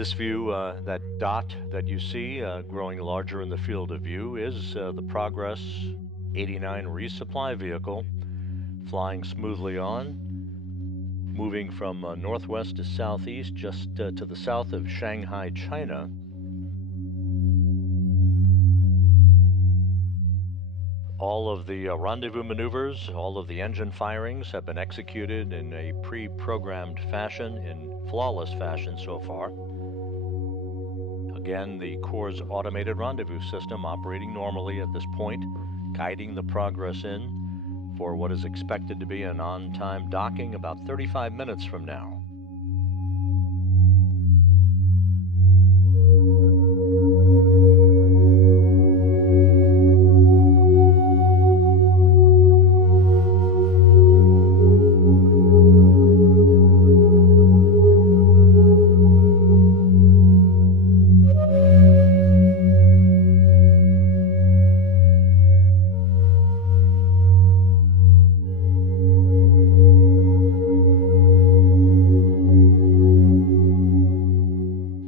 This view, that dot that you see growing larger in the field of view is the Progress 89 resupply vehicle flying smoothly on, moving from northwest to southeast just to the south of Shanghai, China. All of the rendezvous maneuvers, all of the engine firings have been executed in a pre-programmed fashion, in flawless fashion so far. Again, the Corps' automated rendezvous system operating normally at this point, guiding the Progress in for what is expected to be an on-time docking about 35 minutes from now.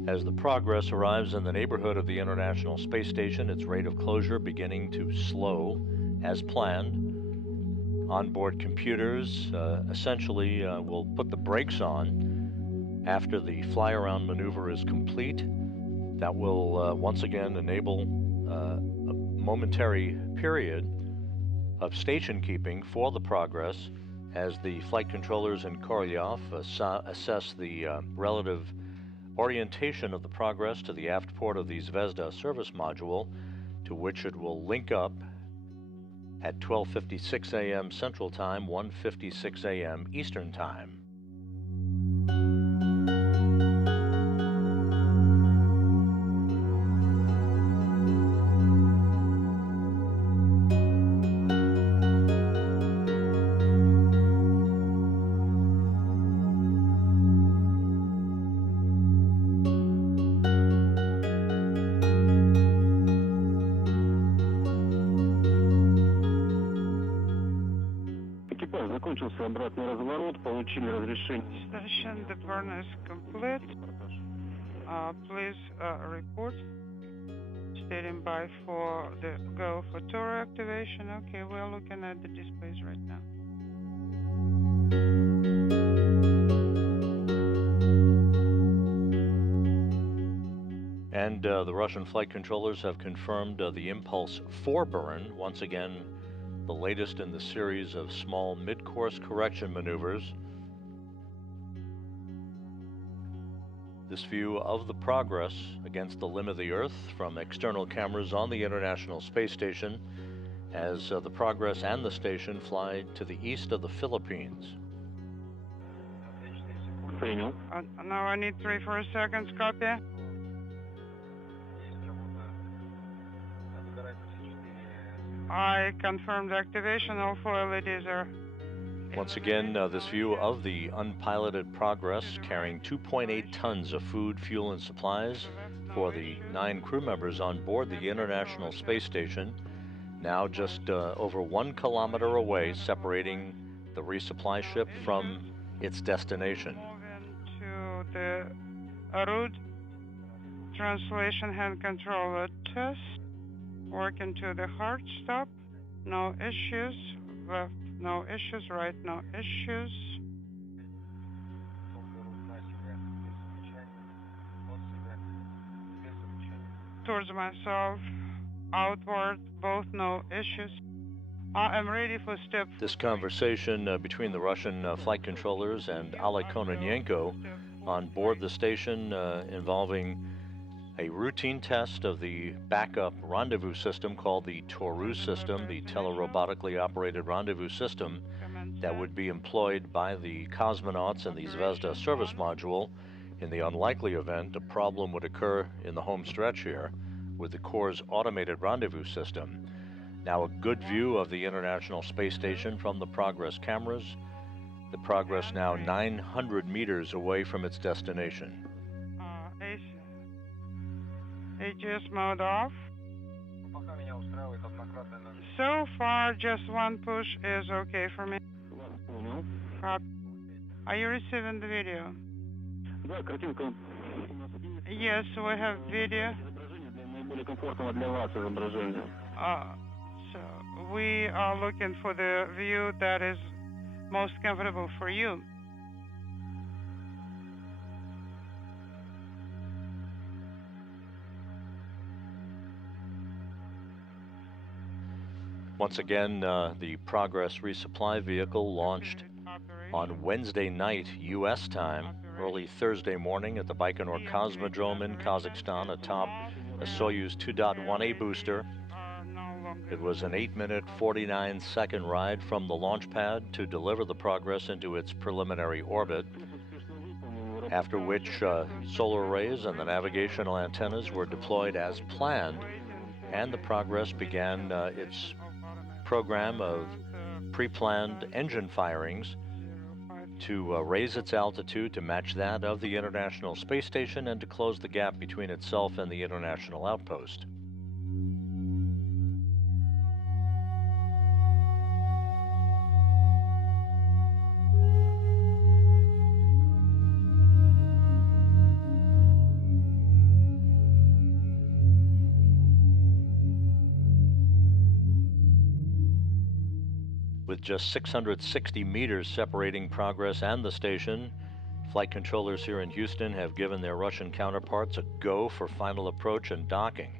As the Progress arrives in the neighborhood of the International Space Station, its rate of closure beginning to slow as planned. Onboard computers essentially will put the brakes on after the fly-around maneuver is complete. That will once again enable a momentary period of station keeping for the Progress as the flight controllers in Korolyov assess the relative orientation of the Progress to the aft port of the Zvezda service module, to which it will link up at 12:56 a.m. Central Time, 1:56 a.m. Eastern Time. Закончился обратный разворот, получили разрешение. Station, the burn is complete. Please report. Standing by for the go for tour activation. Okay, we're looking at the displays right now. And the Russian flight controllers have confirmed the Impulse 4 burn, once again the latest in the series of small mid-course correction maneuvers. This view of the Progress against the limb of the Earth from external cameras on the International Space Station as the Progress and the station fly to the east of the Philippines. Now I need 3 for a second, copy. I confirmed activation, all 4 LEDs are... Once again, this view of the unpiloted Progress carrying 2.8 tons of food, fuel, and supplies for the 9 crew members on board the International Space Station, now just over 1 kilometer away, separating the resupply ship from its destination. Moving to the route translation hand controller test. Working to the hard stop, no issues, left no issues, right no issues. Towards myself, outward, both no issues. I am ready for step. This conversation between the Russian flight controllers and Oleg Kononenko on board the station involving a routine test of the backup rendezvous system called the Toru system, the telerobotically operated rendezvous system that would be employed by the cosmonauts in the Zvezda service module in the unlikely event a problem would occur in the home stretch here with the Corps' automated rendezvous system. Now a good view of the International Space Station from the Progress cameras. The Progress now 900 meters away from its destination. AGS mode off. So far, just one push is okay for me. Are you receiving the video? Yes, we have video. Для наиболее комфортного для вас изображения. So we are looking for the view that is most comfortable for you. Once again, the Progress resupply vehicle launched on Wednesday night U.S. time, early Thursday morning at the Baikonur Cosmodrome in Kazakhstan atop a Soyuz 2.1A booster. It was an 8-minute, 49-second ride from the launch pad to deliver the Progress into its preliminary orbit, after which solar arrays and the navigational antennas were deployed as planned, and the Progress began its program of pre-planned engine firings to raise its altitude to match that of the International Space Station and to close the gap between itself and the International Outpost. With just 660 meters separating Progress and the station, flight controllers here in Houston have given their Russian counterparts a go for final approach and docking.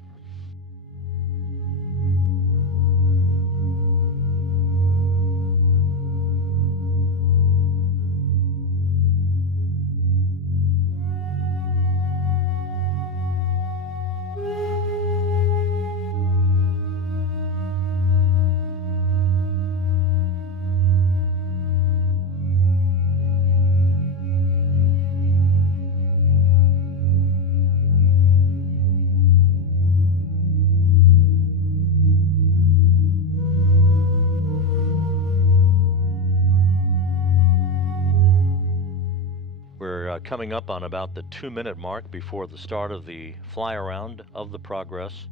We're coming up on about the 2-minute mark before the start of the fly-around of the Progress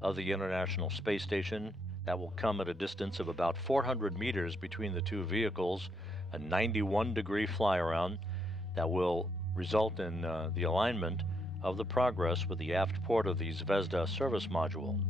of the International Space Station. That will come at a distance of about 400 meters between the two vehicles, a 91-degree fly-around that will result in the alignment of the Progress with the aft port of the Zvezda service module.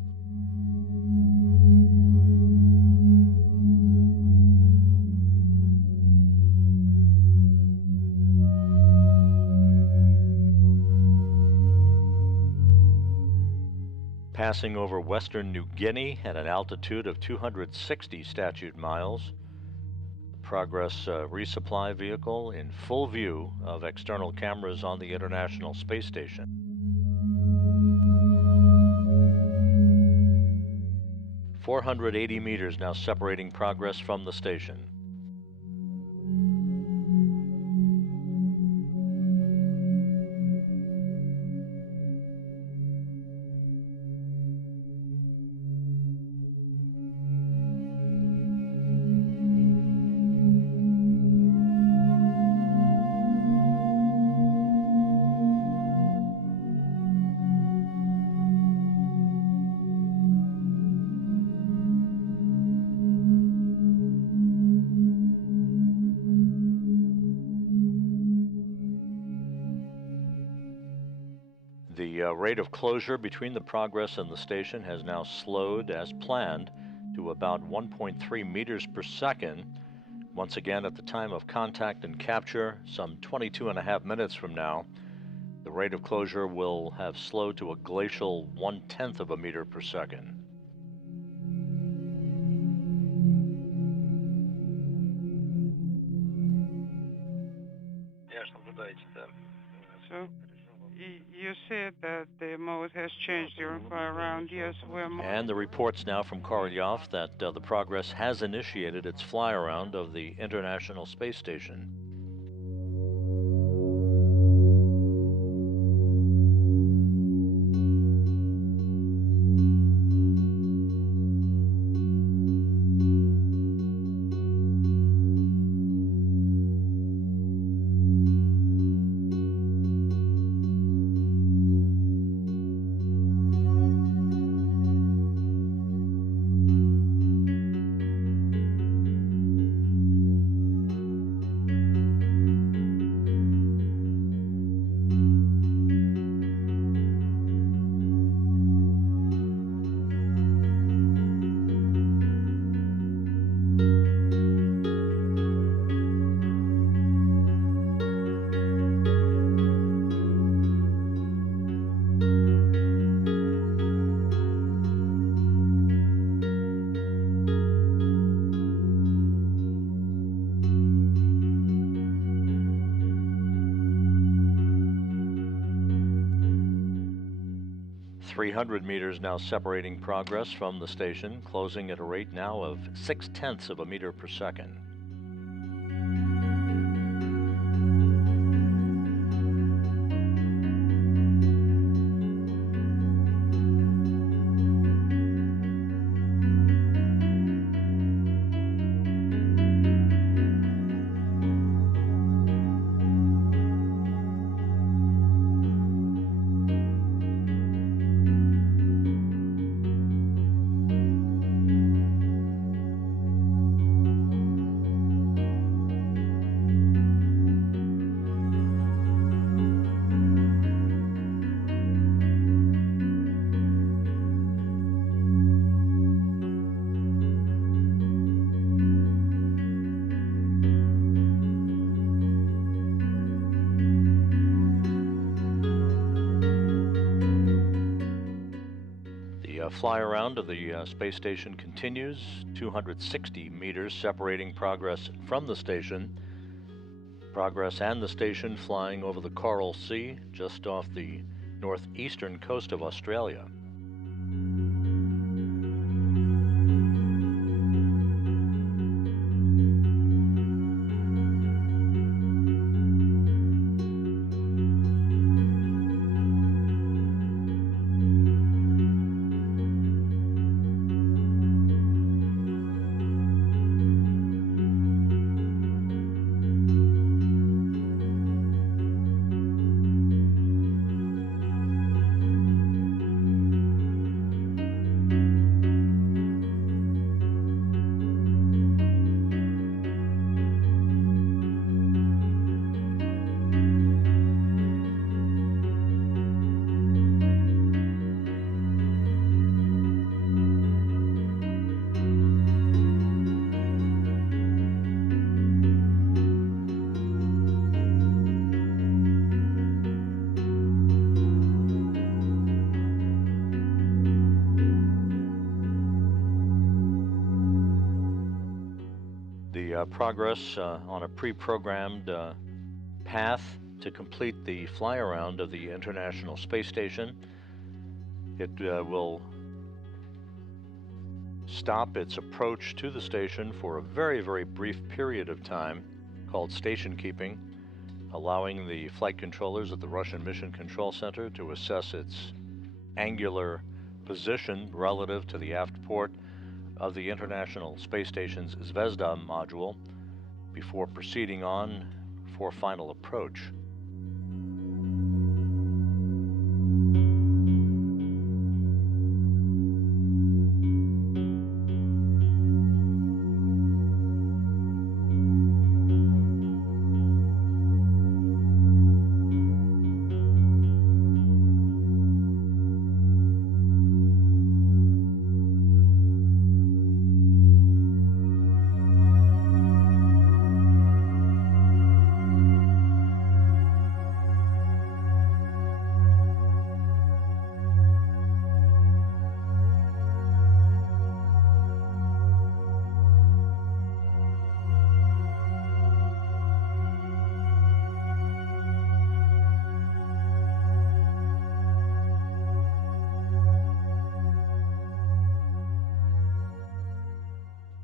Passing over western New Guinea at an altitude of 260 statute miles, the Progress resupply vehicle in full view of external cameras on the International Space Station. "480 meters now separating Progress from the station. The rate of closure between the Progress and the station has now slowed as planned to about 1.3 meters per second. Once again, at the time of contact and capture, some 22.5 minutes from now, the rate of closure will have slowed to a glacial 1/10 of a meter per second. So you said that the mode has changed during fly around. Yes, And the reports now from Korolyov that the Progress has initiated its fly around of the International Space Station. 300 meters now separating progress from the station, closing at a rate now of 0.6 of a meter per second. Fly around of the space station continues, 260 meters separating progress from the station. Progress and the station flying over the Coral Sea, just off the northeastern coast of Australia. Progress on a pre-programmed path to complete the fly-around of the International Space Station. It will stop its approach to the station for a very, very brief period of time called station keeping, allowing the flight controllers at the Russian Mission Control Center to assess its angular position relative to the aft port of the International Space Station's Zvezda module before proceeding on for final approach.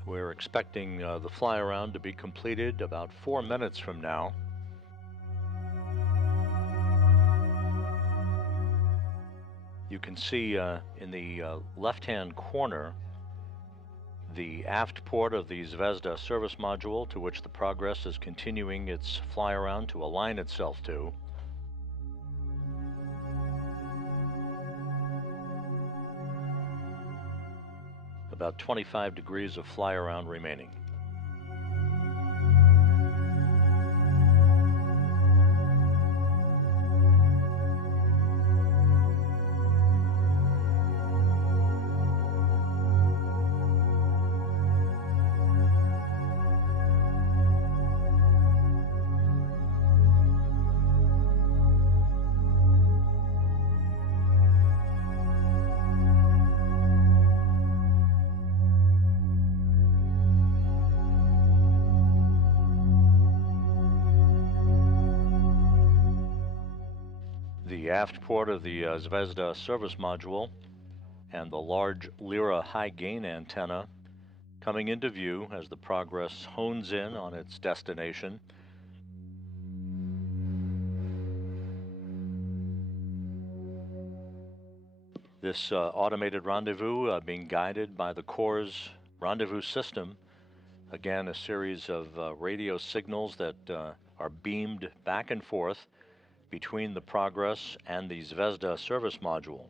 We're expecting the fly around to be completed about 4 minutes from now. You can see in the left-hand corner the aft port of the Zvezda service module, to which the Progress is continuing its fly around to align itself to. About 25 degrees of fly around remaining. the aft port of the Zvezda service module and the large Lyra high gain antenna coming into view as the Progress hones in on its destination. This automated rendezvous being guided by the Core's rendezvous system. Again, a series of radio signals that are beamed back and forth between the Progress and the Zvezda service module.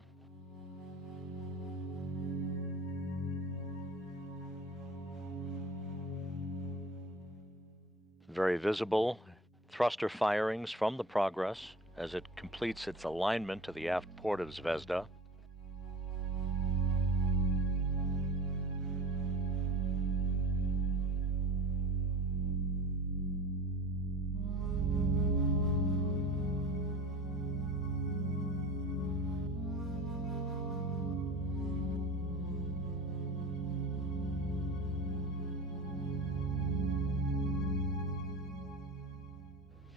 Very visible thruster firings from the Progress as it completes its alignment to the aft port of Zvezda.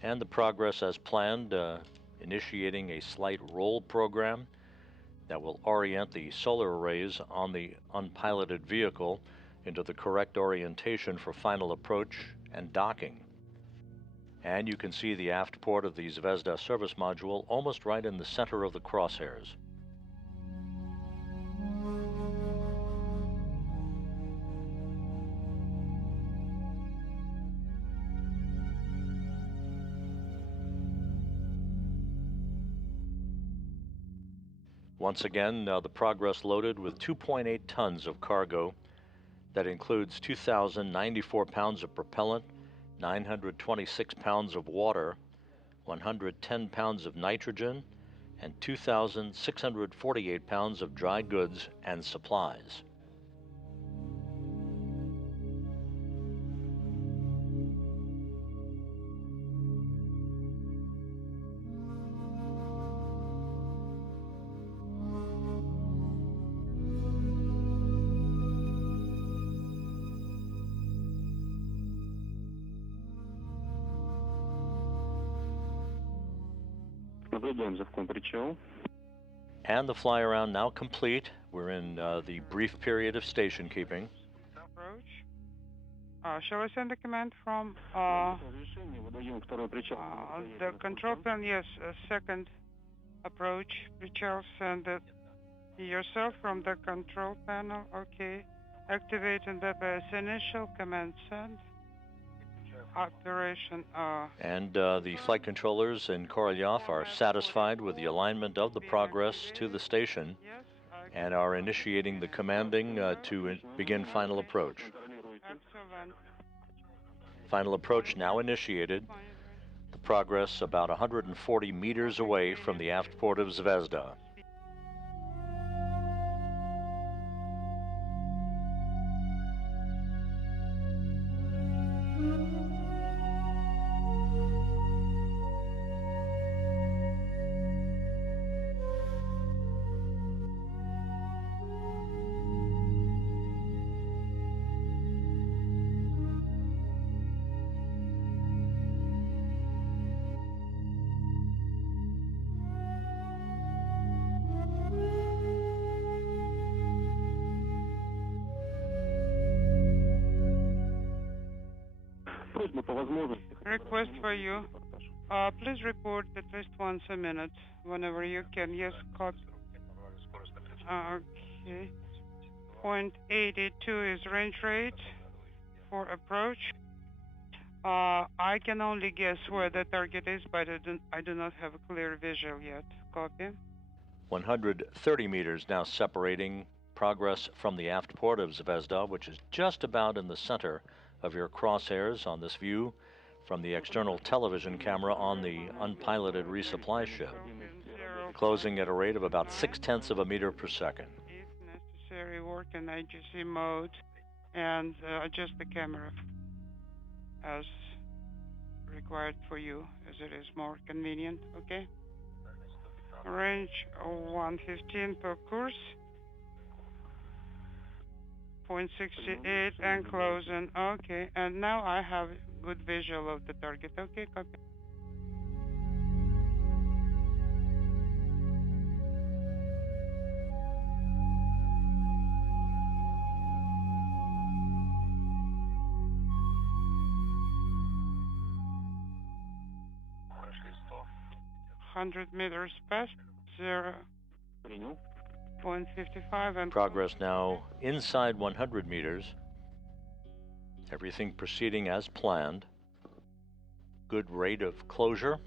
And the Progress as planned, initiating a slight roll program that will orient the solar arrays on the unpiloted vehicle into the correct orientation for final approach and docking. And you can see the aft port of the Zvezda service module almost right in the center of the crosshairs. Once again, the Progress loaded with 2.8 tons of cargo. That includes 2,094 pounds of propellant, 926 pounds of water, 110 pounds of nitrogen, and 2,648 pounds of dry goods and supplies. And the fly around now complete. We're in the brief period of station keeping. Approach. Shall I send a command from the control panel? Yes, second approach. Richard, send it yourself from the control panel. Okay. Activate and bypass initial command send. Operation. And the flight controllers in Korolyov are satisfied with the alignment of the Progress to the station and are initiating the commanding to begin final approach. Excellent. Final approach now initiated. The Progress about 140 meters away from the aft port of Zvezda. Request for you. Please report at least once a minute, whenever you can. Yes, copy. Okay. 0.82 is range rate for approach. I can only guess where the target is, but I do not have a clear visual yet. Copy. 130 meters now separating Progress from the aft port of Zvezda, which is just about in the center of your crosshairs on this view from the external television camera on the unpiloted resupply ship, closing at a rate of about 0.6 of a meter per second. If necessary, work in AGC mode and adjust the camera as required for you, as it is more convenient. Okay. Range 115 per course. 0.68 and closing. Okay, and now I have good visual of the target. Okay, copy. 100 meters past, 0.55 and Progress now inside 100 meters. Everything proceeding as planned. Good rate of closure.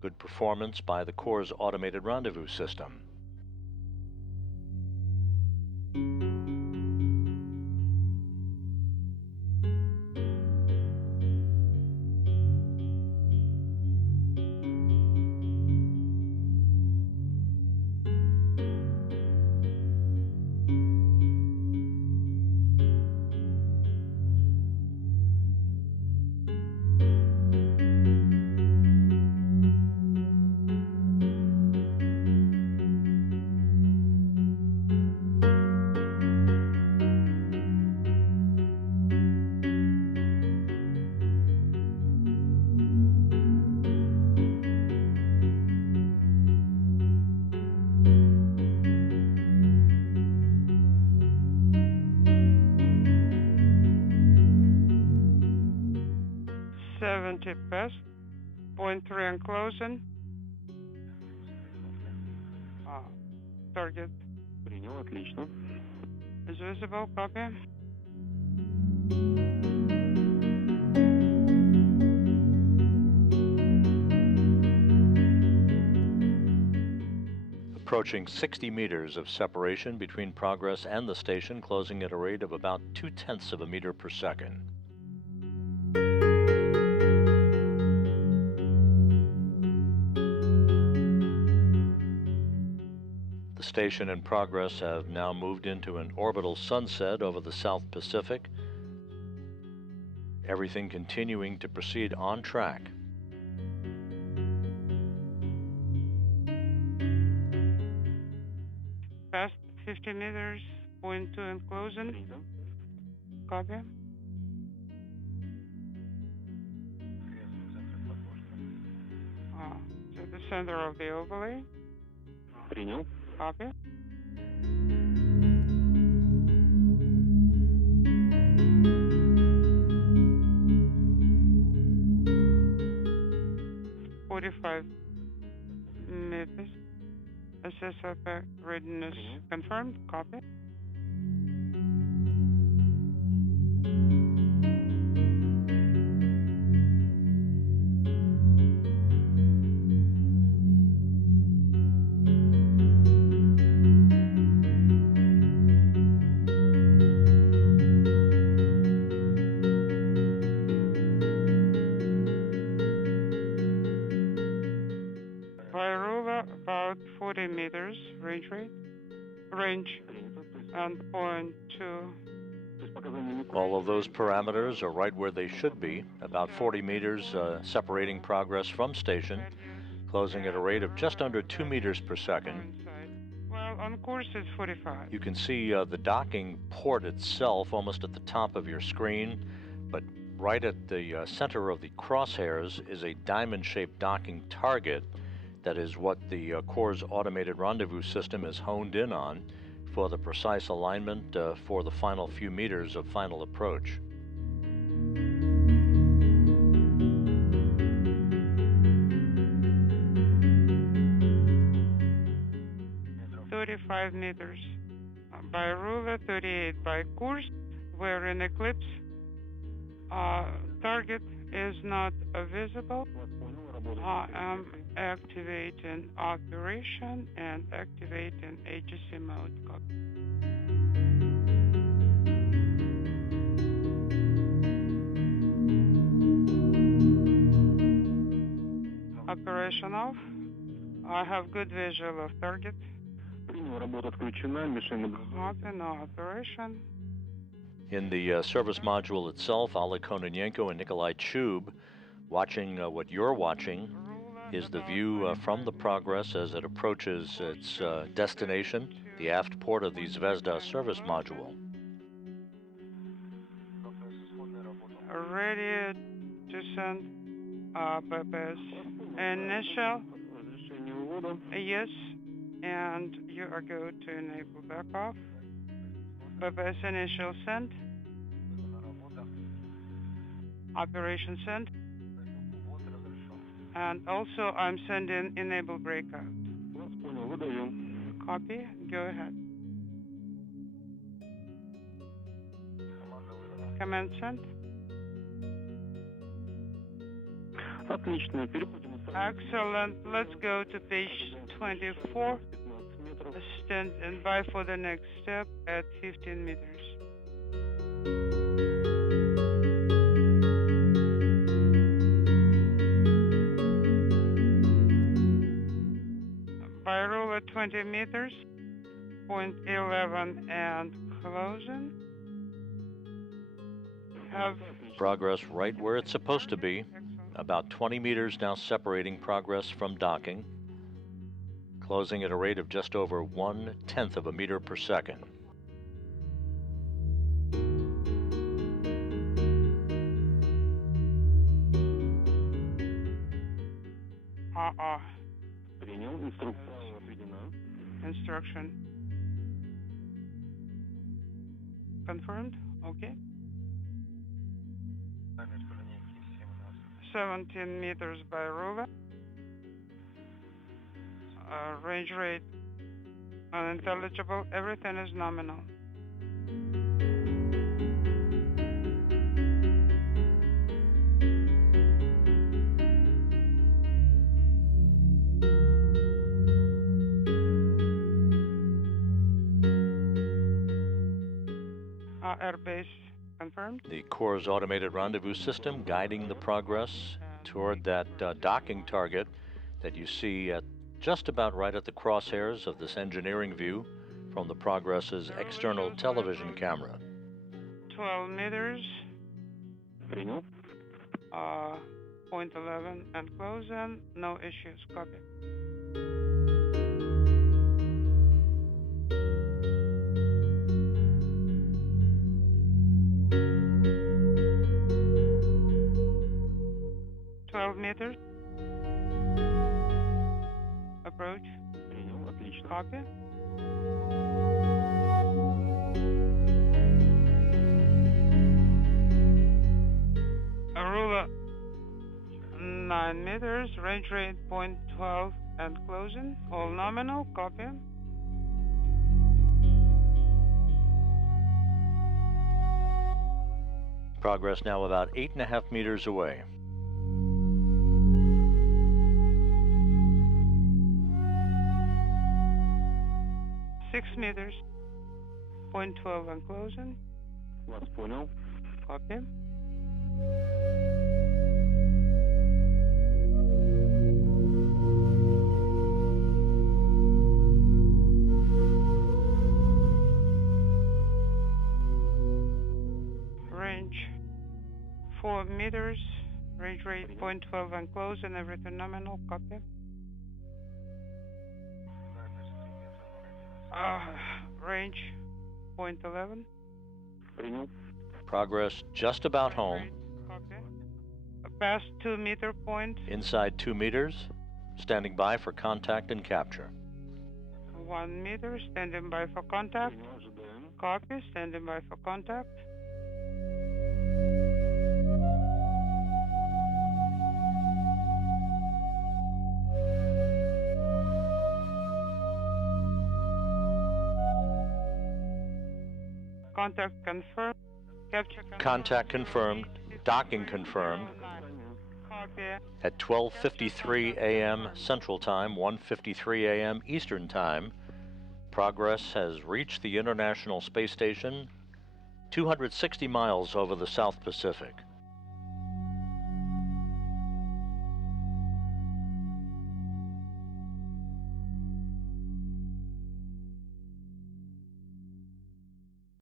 Good performance by the Corps' automated rendezvous system. past, 0.3 and closing. Target Принял, отлично. is visible, copy. Approaching 60 meters of separation between Progress and the station, closing at a rate of about 0.2 of a meter per second. The station and Progress have now moved into an orbital sunset over the South Pacific. Everything continuing to proceed on track. Past 50 meters, 0.2 and closing. Принял. Copy. To the center of the overlay. Принял. Copy. "45 meters. SSFP readiness confirmed. Copy. About 40 meters range and 0.2. All of those parameters are right where they should be, about 40 meters separating Progress from station, closing at a rate of just under 2 meters per second. Well, on course it's 45. You can see the docking port itself almost at the top of your screen, but right at the center of the crosshairs is a diamond-shaped docking target. That is what the Corps' automated rendezvous system is honed in on for the precise alignment for the final few meters of final approach. "35 meters by ruler, 38 by course. We're in eclipse. Target is not visible. I am activating operation and activating ATC mode. Copy. Operation off. I have good visual of target. Принял, работа отключена, мишень. Copy, no operation. In the service module itself, Ali Kononenko and Nikolai Chub, watching what you're watching is the view from the Progress as it approaches its destination, the aft port of the Zvezda service module. Ready to send PPS initial. Разрешение ввода. Yes, and you are going to enable back off. PPS initial sent. Operation sent. And also, I'm sending enable breakout. Вас понял, выдаю. Copy. Go ahead. Command sent. Отлично, переходим на страницу. Excellent. Let's go to page 24. 15 метров. Stand by for the next step at 15 meters. By rule at 20 meters, point 11 and closing. Have Progress right where it's supposed to be. About 20 meters now separating progress from docking. Closing at a rate of just over 1/10 of a meter per second. Принял. Инструкция отведена. Instruction confirmed. Okay. 17 meters by ruler. Range rate unintelligible. Everything is nominal. Airbase confirmed. The Corps' automated rendezvous system guiding the progress toward that docking target that you see at just about right at the crosshairs of this engineering view from the Progress's external television camera. 12 meters. Принял. Point 11 and closing. No issues. Copy. Meters. Approach. Принял. Отлично. Copy. Ruler 9 meters. Range rate point 12 and closing. All nominal. Copy. Progress now about 8.5 meters away. Meters, point 12 and closing. Вас понял. Copy. Range 4 meters, range rate point 12 and closing, everything nominal. Copy. Range point 11. Принял. Progress just about home. Copy. Past 2 meter point. Inside 2 meters. Standing by for contact and capture. 1 meter. Standing by for contact. Принял. Ожидаем. Copy. Standing by for contact. Contact confirmed. Capture confirmed. Contact confirmed. Docking confirmed. Copy. At 12:53 a.m. Central Time, 1:53 a.m. Eastern Time, Progress has reached the International Space Station 260 miles over the South Pacific.